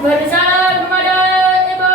Beri salam kepada Ibu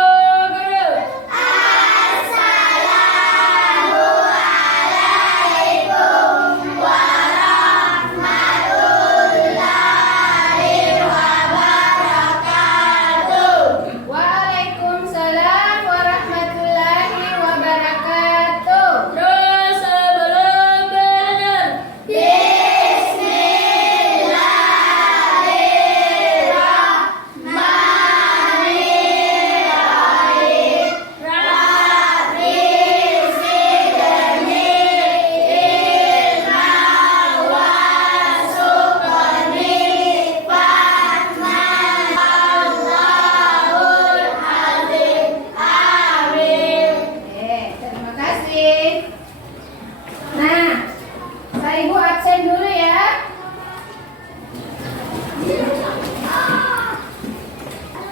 Guru. Assalamualaikum warahmatullahi wabarakatuh. Waalaikumsalam warahmatullahi wabarakatuh. Terus sebelum belajar, Bismillahirrahmanirrahim. Rabbi zidni ilma warzuqni fahman. Allahul azim. Amin. Terima kasih. Nah, saya Ibu absen dulu ya.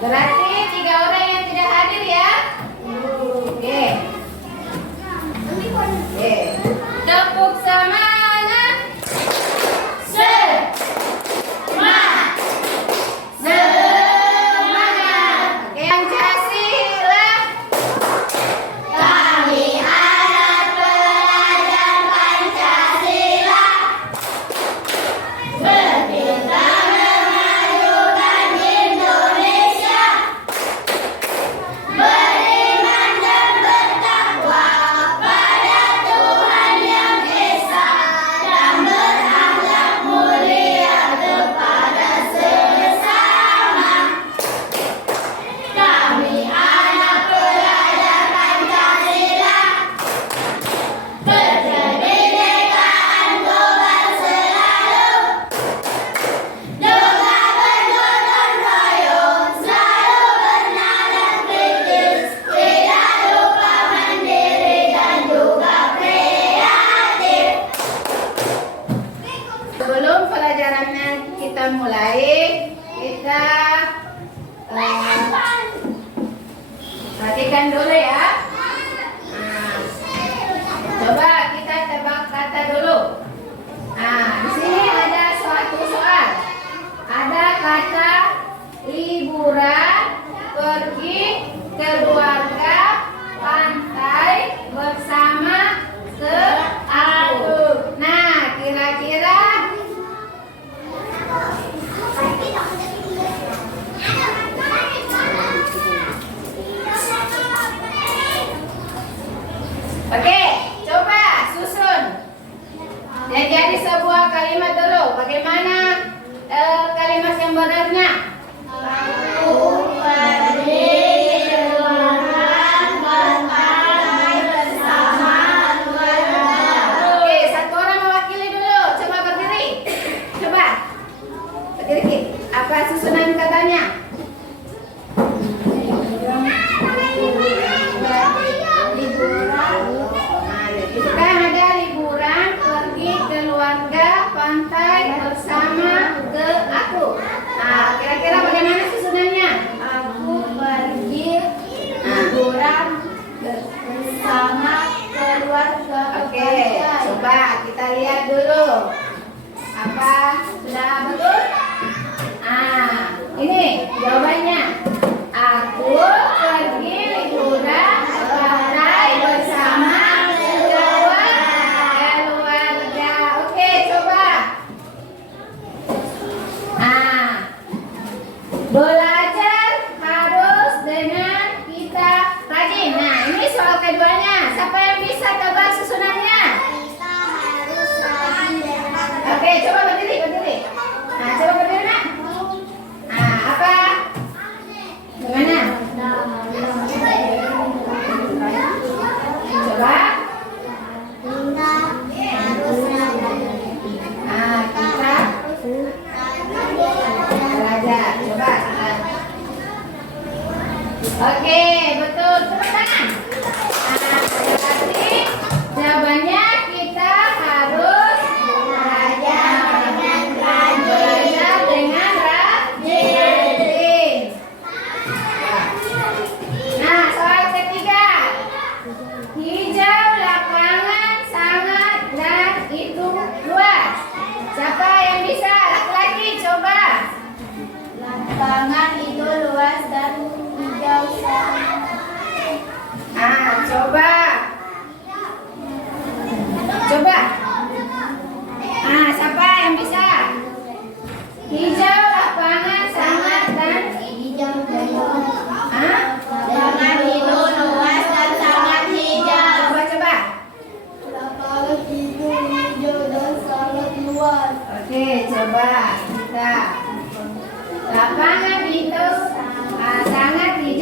Berarti 3 orang yang tidak hadir ya. Oke. Oke. Tepuk semangat. Semangat. Pancasila. Kami anak pelajar Pancasila, berdeka memajukan Indonesia, beriman dan bertakwa pada Tuhan Yang Esa, dan berakhlak mulia kepada sesama. Kami anak pelajar Pancasila, kebinekaan global selalu, doa bergotong royong, selalu bernada kritis, tidak lupa mandiri dan juga kreatif. Sebelum pelajarannya kita mulai, kita perhatikan dulu ya. Nah, coba kita tebak kata dulu. Nah, di sini ada suatu soal. Ada kata liburan, pergi, keluarga, pantai, bersama, ke aku. Nah, kira-kira oke, coba susun. Dan jadi sebuah kalimat dulu. Bagaimana kalimat yang benarnya? Aku pergi keluarga, pantai bersama keluarga. Oke, satu orang mewakili dulu. Coba berdiri. Coba. Berdiri. Apa susunan katanya? Kan ada liburan, pergi keluarga, pantai bersama ke aku. Nah, kira-kira bagaimana susunannya? Aku pergi liburan bersama keluarga. Oke, coba kita lihat dulu. Apa sudah betul? Ah, ini jawabannya. Aku pergi liburan ke pantai bersama keluarga. Oke, coba. Ah, belajar harus dengan kita rajin. Nah, ini soal keduanya. Siapa yang bisa tebak susunannya? Kita harus rajin dengan Oke, coba berdiri, berdiri. Nah, coba berdiri, Nak. Nah, apa? Gimana? Coba. Nah, kita belajar. Coba. Oke, betul. Tepuk tangan. Nah, berarti jawabannya kita harus belajar dengan rajin. Nah, soal ketiga. Hijau lapangan sangat dan itu luas. Siapa yang bisa? Laki-laki coba. lapangan itu luas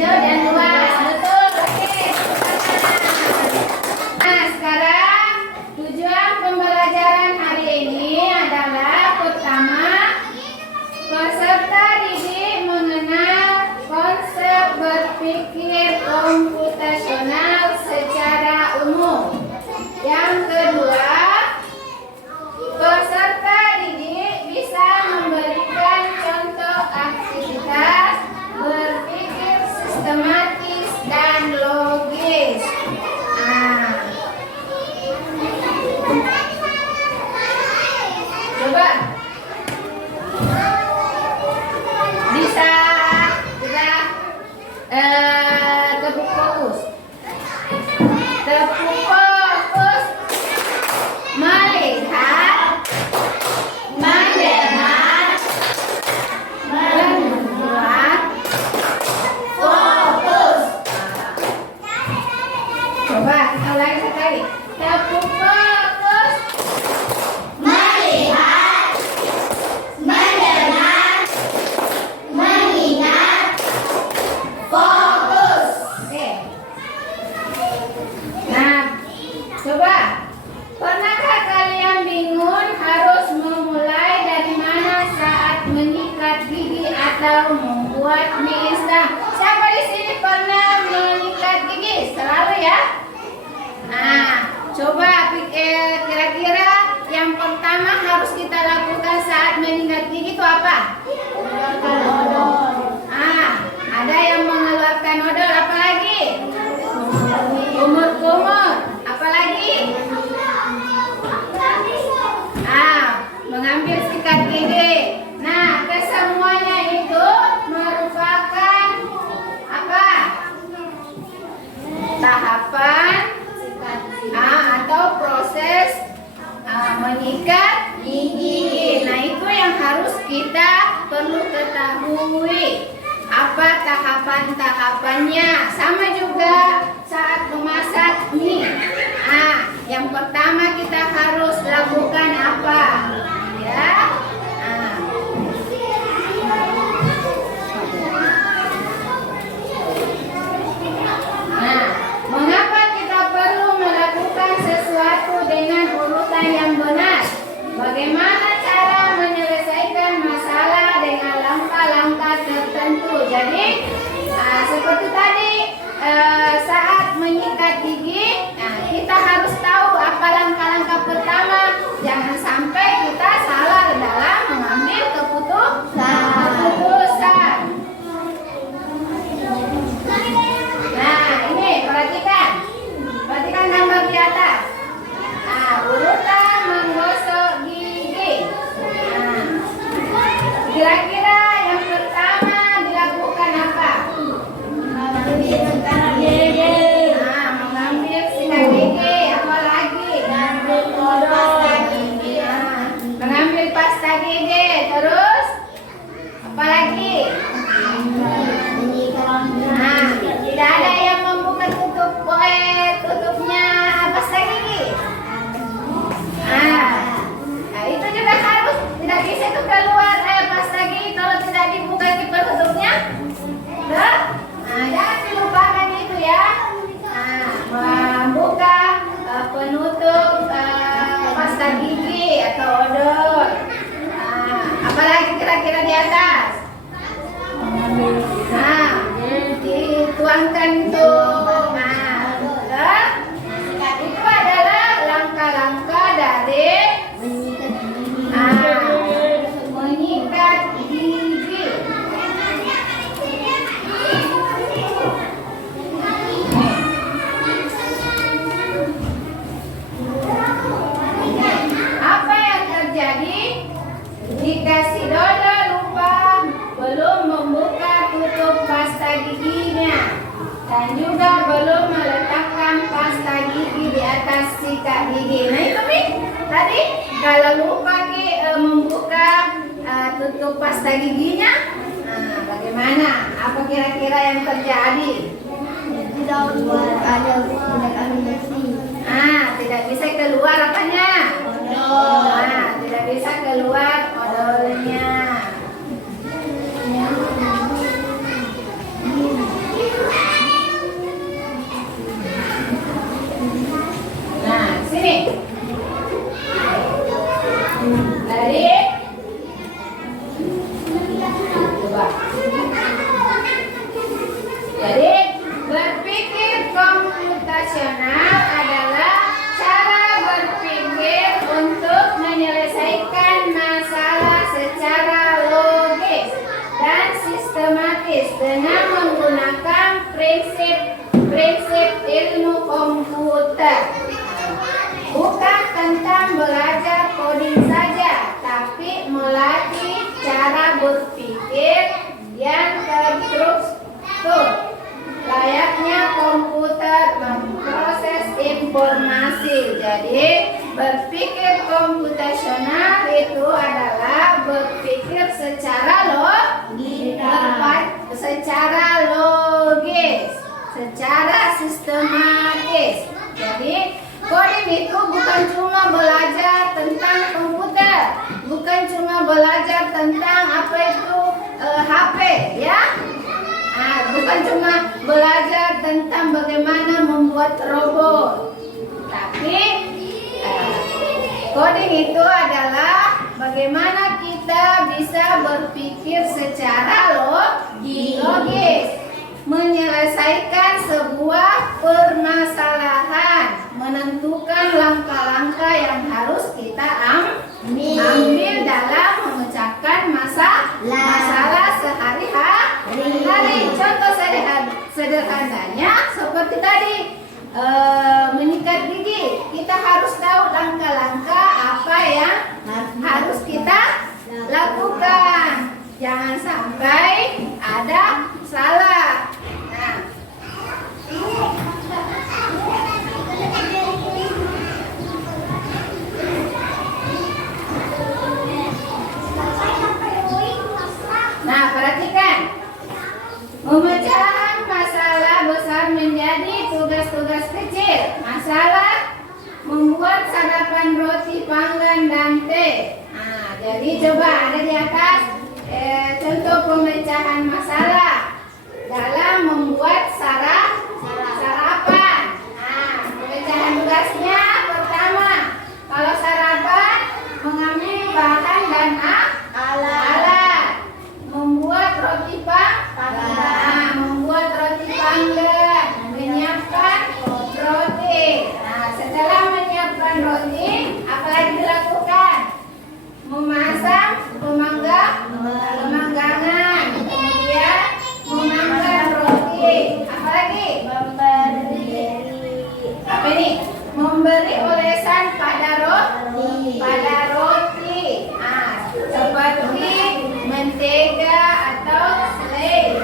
hijau dan luas. Betul, oke. Nah, sekarang tujuan pembelajaran hari ini adalah pertama, peserta didik mengenal konsep berpikir komputasional secara umum. Yang kedua, peserta didik bisa memberikan contoh aktivitas berpikir sistematis dan logis. Coba bisa kita tepuk fokus. Tepuk fokus. Melihat, mendengar, membuat, fokus. Coba kita ulangi sekali. Tepuk fokus. Melihat, mendengar, mengingat, fokus. Oke. Nah, coba. Pernahkah kalian bingung harus memulai dari mana saat menyikat gigi atau membuat mie instan? Siapa di sini pernah menyikat gigi? Selalu ya? Nah, coba kira-kira yang pertama harus kita lakukan saat menyikat gigi itu apa? Ada yang mengeluarkan odol, apa lagi? Kumur-kumur, apa lagi? Mengambil sikat gigi. Nah, kesemuanya itu merupakan apa? Tahapan atau proses menyikat gigi. Nah, itu yang harus kita perlu ketahui. Apa tahapan-tahapannya? Sama juga saat memasak mie. Yang pertama kita harus lakukan apa? Ya. Mengapa kita perlu melakukan sesuatu dengan urutan yang benar? Bagaimana cara menyelesaikan masalah dengan langkah-langkah tertentu? Jadi, seperti tadi saat menyikat gigi, kita harus tahu apa langkah-langkah pertama. Jangan sampai kita salah dalam mengambil keputusan. Nah, ini perhatikan gambar di atas. Urutan menggosok gigi. Kira-kira yang pertama dilakukan apa? Mengambil sikat gigi, apa lagi? Mengambil pasta gigi, terus apa lagi? Tidak ada yang membuka tutupnya pasta gigi. Itu juga harus, tidak bisa itu keluar pasta gigi kalau tidak dibuka tutupnya. Jangan dilupakan itu ya. Membuka penutup pasta gigi atau odol. Apalagi kira-kira di atas. Dituangkan tuh. Itu adalah langkah-langkah dari menyikat gigi. Apa yang terjadi jika si Dodo lupa belum membuka tutup pasta giginya dan juga belum meletakkan pasta gigi di atas sikat gigi? Nah itu Mi, tadi kalau lupa membuka tutup pasta giginya, bagaimana? Apa kira-kira yang terjadi? Tidak bisa keluar apanya? Tidak bisa keluar odolnya. dengan menggunakan prinsip ilmu komputer. Bukan tentang belajar coding saja, tapi melatih cara berpikir yang terstruktur. Layaknya komputer memproses informasi. Jadi, berpikir komputasional itu adalah berpikir secara logis, secara sistematis. Jadi, coding itu bukan cuma belajar tentang komputer, bukan cuma belajar tentang apa itu HP, ya. Bukan cuma belajar tentang bagaimana membuat robot, tapi coding itu adalah bagaimana kita bisa berpikir secara logis, menyelesaikan sebuah permasalahan, menentukan langkah-langkah yang harus kita ambil dalam memecahkan masalah sehari-hari. Contoh sederhananya seperti tadi, menyikat gigi. Kita harus tahu langkah-langkah apa yang harus kita lakukan. Jangan sampai ada salah. Nah, perhatikan. Pemecahan masalah besar menjadi tugas-tugas kecil. Masalah membuat sarapan roti panggang dan teh. Jadi coba ada di atas contoh pemecahan masalah dalam membuat sarapan. Pemecahan tugasnya pertama, kalau sarapan mengambil bahan dan alat, membuat roti panggang, menyiapkan roti. Setelah menyiapkan roti, apa lagi dilakukan? Memasang pemanggangan, kemudian memanggang roti. Apa lagi? Memberi olesan pada roti. Seperti mentega atau selai.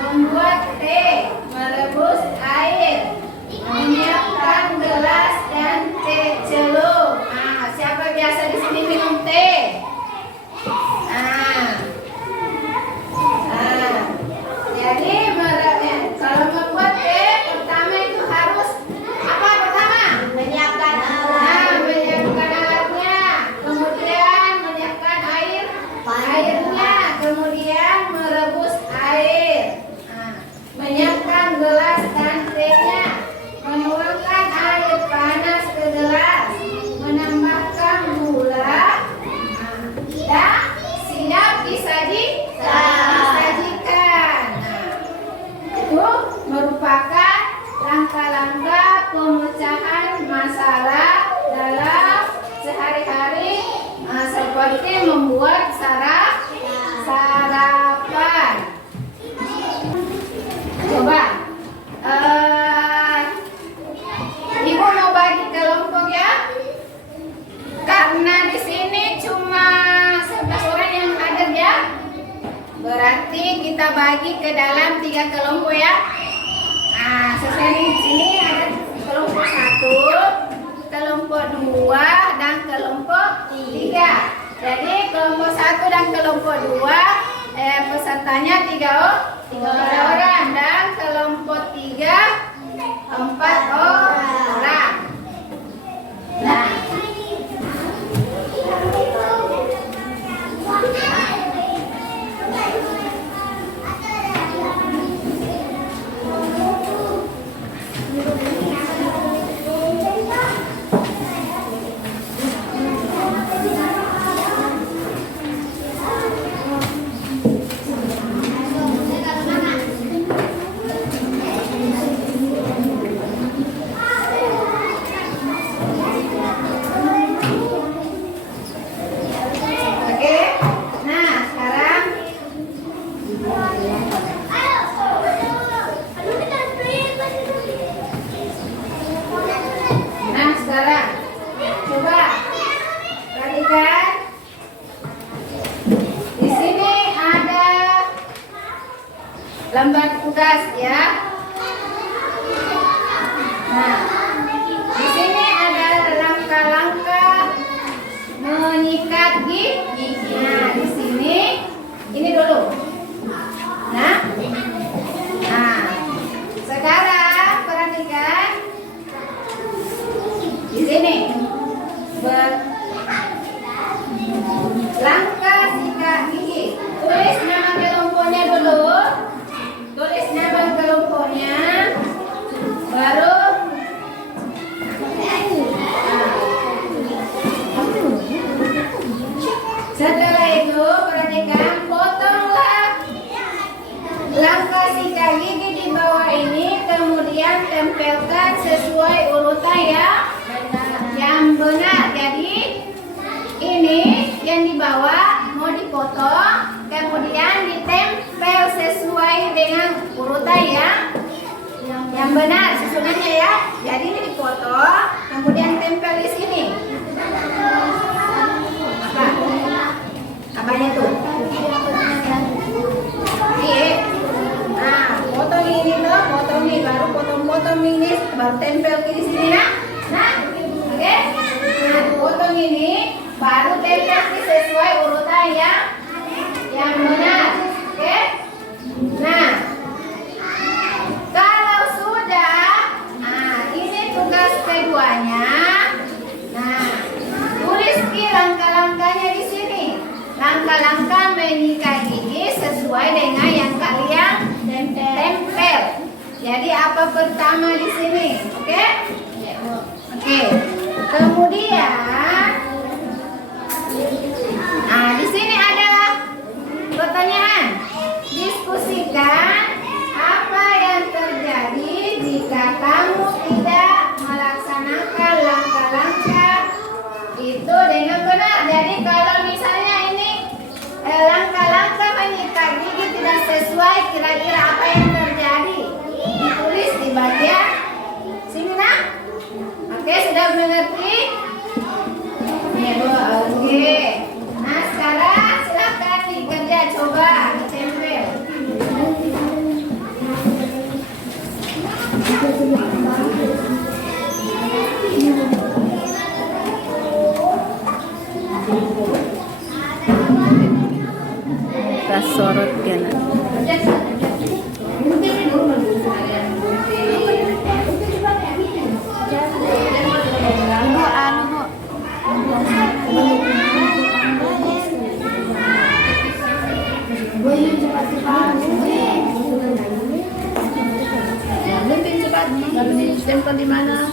Membuat teh, merebus air, menyiapkan gelas dan teh celup. Siapa biasa di sini minum teh? Jadi kalau membuat teh pertama itu harus apa pertama? Menyiapkan alatnya, kemudian menyiapkan airnya, kemudian merebus air, menyiapkan gelas dan tehnya, menuangkan air panas ke gelas, menambahkan gula, dan siap disajikan. Itu merupakan langkah-langkah pemecahan masalah dalam sehari-hari, seperti membuat sarapan. Coba, Ibu mau bagi kelompok ya, karena di sini cuma 11 orang yang hadir ya. Berarti kita bagi ke dalam 3 kelompok ya. Sesuai di sini ada kelompok 1, kelompok 2, dan kelompok 3. Jadi kelompok 1 dan kelompok 2 pesertanya 3 orang, dan kelompok 3 4 orang. Nah, lembar tugas ya. Nah, di sini ada langkah-langkah menyikat gigi. Nah, di sini ini dulu. Nah, sekarang perhatikan di sini langkah sikat gigi. Tulis nama kelompoknya dulu. Tulis nama kelompoknya. Baru setelah itu perhatikan, potonglah langkah sikat gigi di bawah ini, kemudian tempelkan sesuai urutan yang benar. Jadi ini yang di bawah mau dipotong, kemudian ditempel sesuai dengan urutan yang benar susunannya ya. Jadi ini dipotong, kemudian tempel di sini. Apanya tuh? Iya. Nah, potong ini tuh, potong ini, baru potong ini, baru tempel di sini ya. Nah, oke. Nah, potong ini, baru tempel sesuai urutan yang benar. Oke. Nah, kalau sudah, ini tugas keduanya. Nah, tulis langkah-langkahnya di sini. Langkah-langkah menyikat gigi sesuai dengan yang kalian tempel. Jadi apa pertama di sini? Oke? Oke. Kemudian, di sini ada pertanyaan. Diskusikan apa yang terjadi jika kamu tidak melaksanakan langkah-langkah itu dengan benar. Jadi kalau misalnya ini langkah-langkah menyikat gigi tidak sesuai, kira-kira apa yang terjadi? Ditulis di bagian sini nah. Oke, sudah mengerti? Ya, oke. Nah, sekarang silakan dikerja, coba ditempel. Sorot kan. Tempel di mana?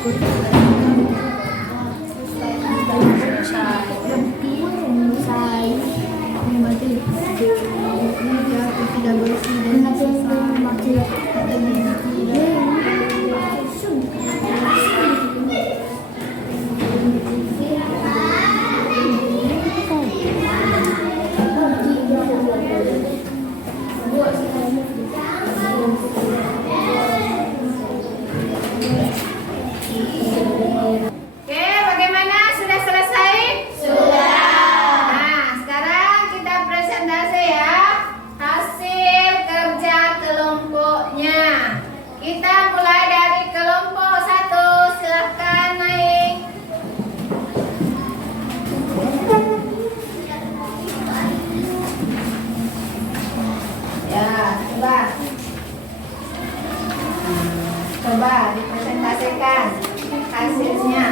Oke, bagaimana? Sudah selesai? Nah, sekarang kita presentasi ya hasil kerja kelompoknya. Kita mulai dari kelompok 1. Silahkan naik. Ya, coba dipresentasikan hasilnya.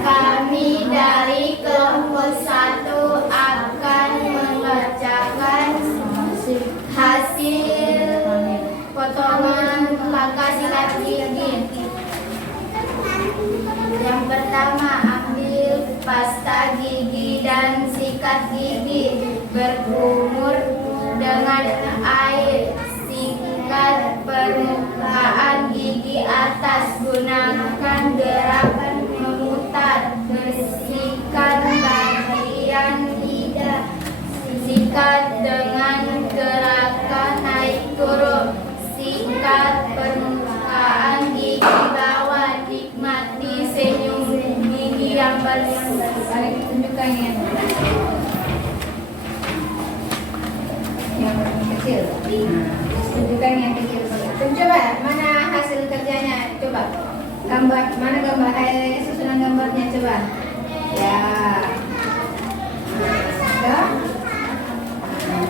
Kami dari kelompok 1 akan mengerjakan hasil potongan langkah sikat gigi. Yang pertama, ambil pasta gigi dan sikat gigi, berkumur dengan air, sikat permukaan gigi atas, gunakan gerakan memutar, bersihkan bagian lidah, sikat dengan gerakan naik turun, sikat permukaan gigi bawah, nikmati senyum gigi yang bersih. Tunjukkan yang kecil. Tunjukkan yang kecil. Coba mana hasil kerjanya? Coba gambar, mana gambar susunan gambarnya, coba. Ya. Nah,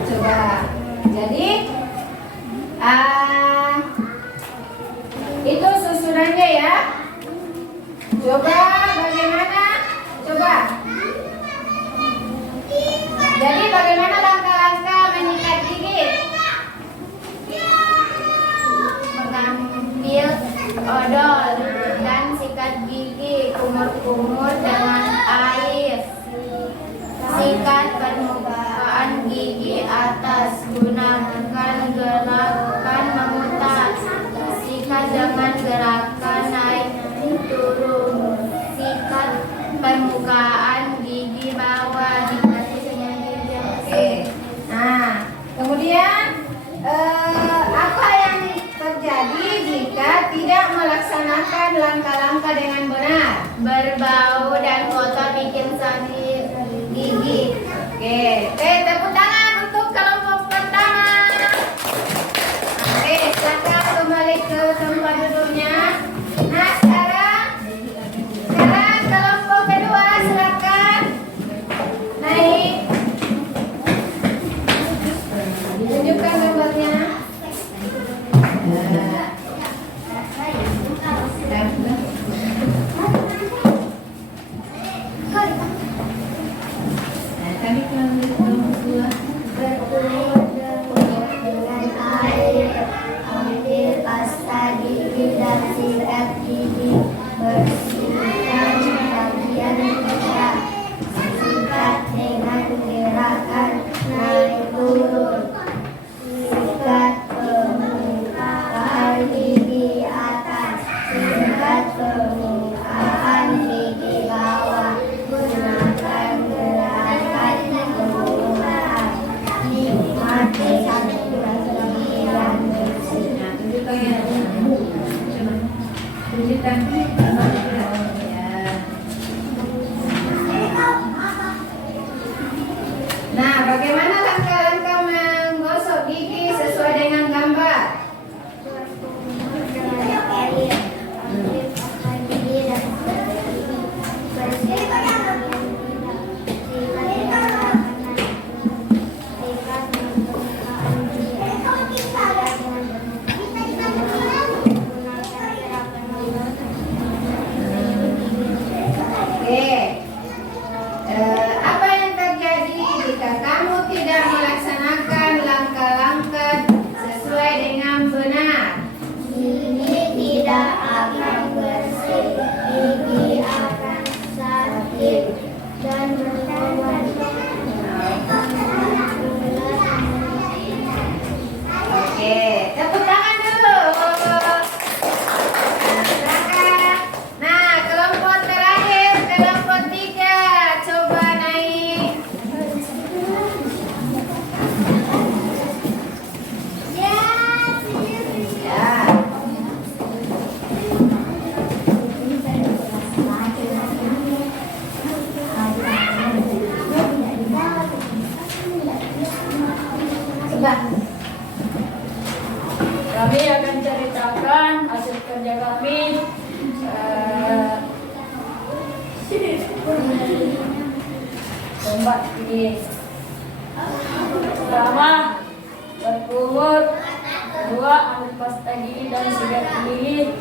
coba. Jadi itu susunannya ya. Coba bagaimana? Coba. Jadi bagaimana langkah-langkah menyikat gigi? Mengambil odol dan sikat gigi, kumur-kumur dengan air, sikat permukaan gigi atas, gunakan gerakan memutar, sikat dengan gerakan naik turun, sikat permukaan gigi bawah, nikmati senyum gigi. Oke. Nah, kemudian apa yang terjadi jika tidak melaksanakan langkah-langkah dengan benar? Berbau dan kotor, bikin sakit gigi. Oke, tepuk tangan untuk kelompok pertama. Oke, silakan kembali ke tempat duduknya. Nah, sekarang kelompok kedua, silakan naik. Tunjukkan gambarnya. Kami kelompok dua. Berkumur dengan air, ambil pasta gigi dan sikat gigi, bersihkan bagian lidah, sikat dengan gerakan naik turun, sikat permukaan gigi atas, sikat permukaan gigi bawah, gunakan gerakan memutar, nikmati sakit gigi yang bersih. Nah, tunjukkan yang tunjukkan. Ya. Nah, bagaimana langkah-langkah menggosok gigi sesuai dengan gambar? Kami akan ceritakan hasil kerja kami. Lomba ini. Pertama, berkumur. Kedua, ambil pasta gigi dan sikat gigi.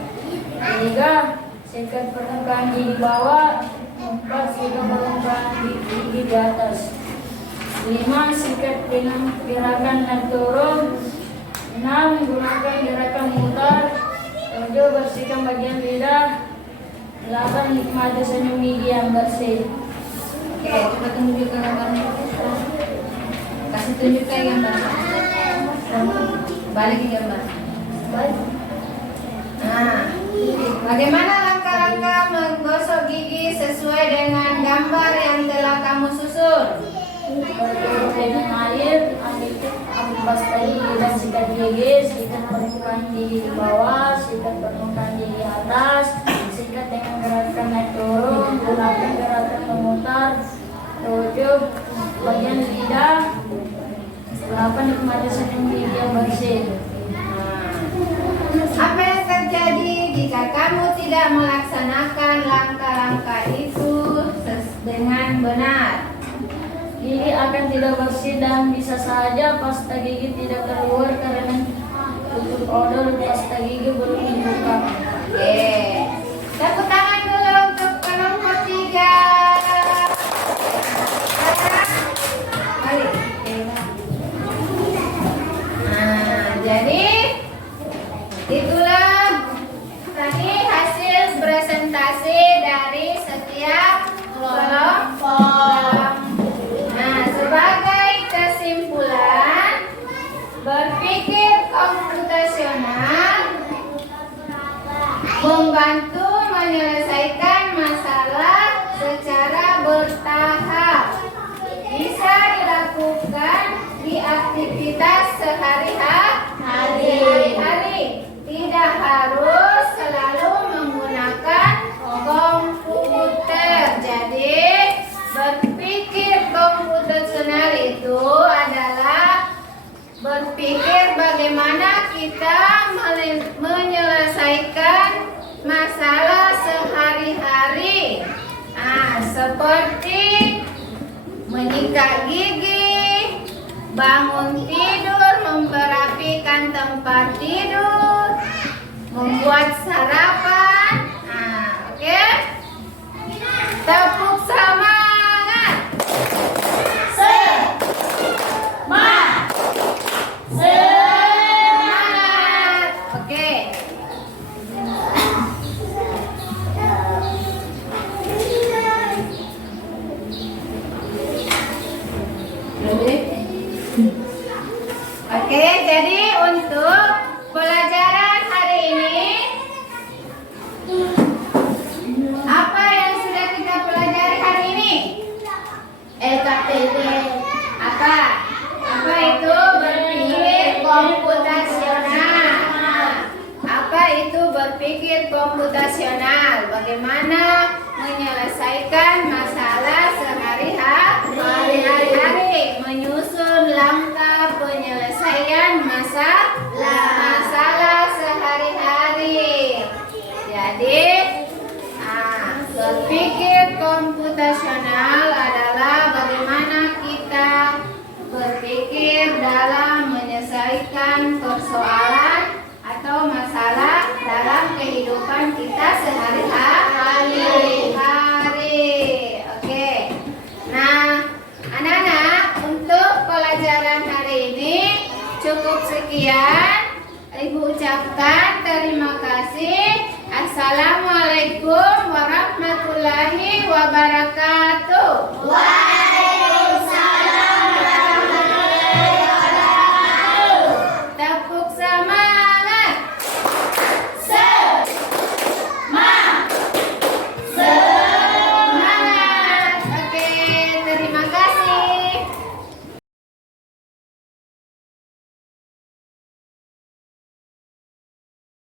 Tiga, sikat permukaan gigi bawah. Empat, sikat permukaan gigi di atas. 5. Sikat dengan gerakan naik turun. 6. Gunakan gerakan mutar. 7. Bersihkan bagian lidah. 8. Nikmati senyum gigi yang bersih. Oke, coba tunjukkan gambarnya. Kasih tunjukkan gambar. Balik gambar. Nah, bagaimana langkah-langkah menggosok gigi sesuai dengan gambar yang telah kamu susun? Berkumur dengan air, ambil pasta gigi dan sikat gigi, sikat permukaan gigi di bawah, sikat permukaan gigi atas, sikat dengan gerakan naik turun, gunakan gerakan memutar. 7. Bagian lidah. 8. Nikmati senyum gigi yang bersih. Apa yang terjadi jika kamu tidak melaksanakan langkah-langkah itu dengan benar? Gigi akan tidak bersih dan bisa saja pasta gigi tidak keluar karena tutup odol pasta gigi belum dibuka. Oke, tepuk tangan dulu untuk kelompok 3. Balik. Nah, jadi itulah tadi hasil presentasi dari setiap kelompok. Nah, sebagai kesimpulan, berpikir komputasional membantu menyelesaikan masalah secara bertahap. Bisa dilakukan di aktivitas sehari-hari. Tidak harus selalu menggunakan komputer. Jadi, berpikir komputasional itu adalah berpikir bagaimana kita menyelesaikan masalah sehari-hari. Nah, seperti menyikat gigi, bangun tidur, merapikan tempat tidur, membuat sarapan. Nah, oke? Tepuk semangat. Semangat. Oke. Oke, jadi untuk pelajaran hari ini apa yang sudah kita pelajari hari ini? LKTD. Apa? Apa itu berpikir komputasional? Apa itu berpikir komputasional? Bagaimana menyelesaikan masalah sehari-hari, menyusun langkah penyelesaian masalah sehari-hari. Jadi, berpikir komputasional adalah bagaimana kita berpikir dalam menyelesaikan persoalan atau masalah dalam kehidupan kita sehari-hari. Oke. Nah, anak-anak, untuk pelajaran hari ini cukup sekian. Ibu ucapkan terima kasih. Assalamualaikum warahmatullahi wabarakatuh.